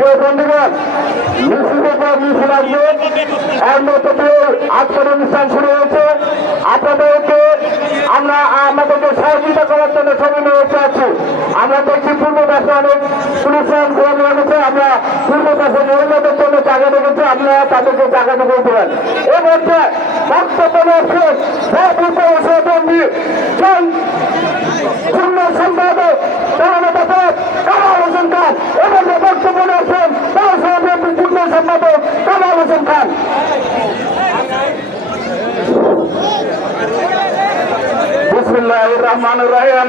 প্রিয় বন্ধুগণ শুরু হয়েছে। আপনাদেরকে আমরা আছি। আমরা তাদেরকে জায়গা দেবেন দেবেন। এর মধ্যে বক্তব্য সহবন্ধী সেই পূর্ণ সম্পাদক জননেতা কামাল হোসেন খান এবং বক্তব্য রয়েছেন তার সভাপতি পূর্ণ সম্পাদক কামাল হোসেন খান। বিসমুল্লাহ রহমান রহিম।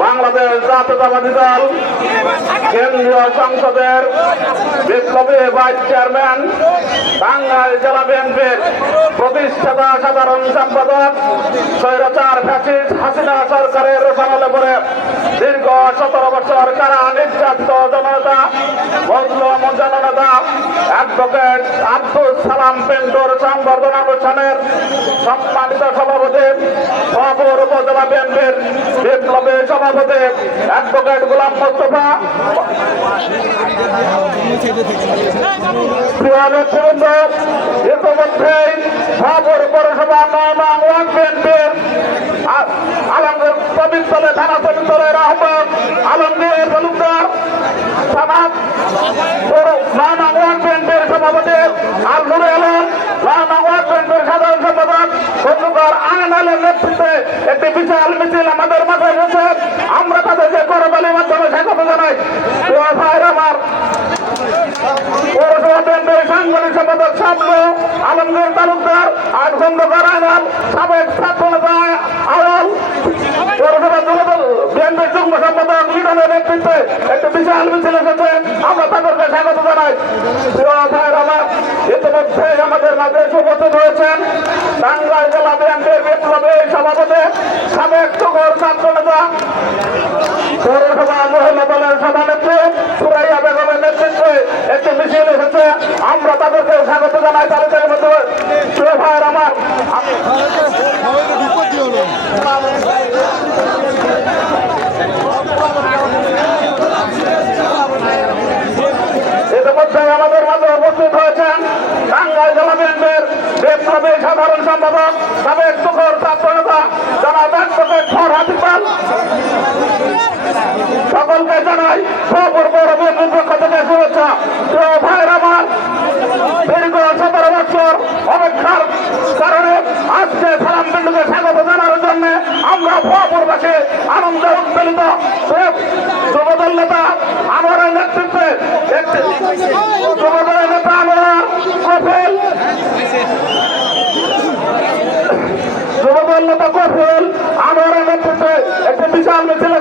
বাংলাদেশ জাতীয়তাবাদী দল, কেন্দ্রীয় সংসদের বিপ্লবী ভাইস চেয়ারম্যান টাঙ্গাইল জেলা বিএনপির প্রতিষ্ঠাতা সাধারণ সম্পাদক, স্বৈরাচার ফ্যাসিস্ট হাসিনা সরকারের রোশনালে পরে দীর্ঘ সতেরো বছর কারা নির্যাতিত জনতা মজলুম জননেতা অ্যাডভোকেট আব্দুল সালাম পেন্টোর সংবর্ধনা অনুষ্ঠানের সম্মানিত সভাপতি খবর উপজেলা বিএনপির বিপ্লবী সভাপতি, অ্যাডভোকেট গোলাম মোস্তফা। ইতিমধ্যেই খবর পৌরসভা নয়মা ওয়ান বিএনপির আলমগীর প্রবীণতলে থানা প্রবীণতলের আহ্বায়ক আলমগীর তালুকদার থানা নয়মা ওয়ান বিএনপির সভাপতি আলমুর আলম নয়মা ওয়ান বিএনপির সাধারণ সম্পাদক খন্দকার আনন্দ আলের নেতৃত্বে একটি বিশাল মিছিল আমাদের মাথায় রয়েছে আমরা তাদেরকে করবালির মাধ্যমে স্বাগত জানাই প্রিয় ভাইয়ের আমার পৌরসভা বিএনপির সাংগঠনিক সম্পাদক সামনে আলমগীর তালুকদার আর খন্দকার আইনাল সাবেক ছাত্র নেতা আওয়াল পৌরসভা যুবদল বিএনপির যুগ্ম লিটনের নেতৃত্বে একটি বিশাল মিছিল এসেছে। আমরা তাদেরকে স্বাগত জানাই। ভাইয়ের আমার, ইতিমধ্যে আমাদের মাঝে উপস্থিত হয়েছেন টাঙ্গাইল জেলা বিএনপির বিপ্লবী সভাপতি সাবেক তগর ছাত্র নেতা, পৌরসভা মহিলা দলের সভানেত্রী সুরাইয়া বেগমের নেতৃত্বে একটি মিছিল এসেছে। আমরা তাদেরকে স্বাগত জানাই তাদের মধ্যে। ভাইয়ের আমার আমি ইতিমধ্যে আমাদের মাঝে উপস্থিত হয়েছেন টাঙ্গাইল জেলা সাধারণ সম্পাদক সাবেক তুকর সকলকে জানাই বড় বিএনপির পক্ষ থেকে শুভেচ্ছা। প্রিয় আমার বছর অপেক্ষার কারণে আজকে সালাম বিন্দুকে স্বাগত জানার জন্য আমরা ভুয়াপুরবাসী আনন্দে উদ্বেলিত যুবদল নেতা আমাদের নেতৃত্বে যুবদলের নেতা আমার কফিল। নেতা কফিল আমার একটি বিশাল মিছিল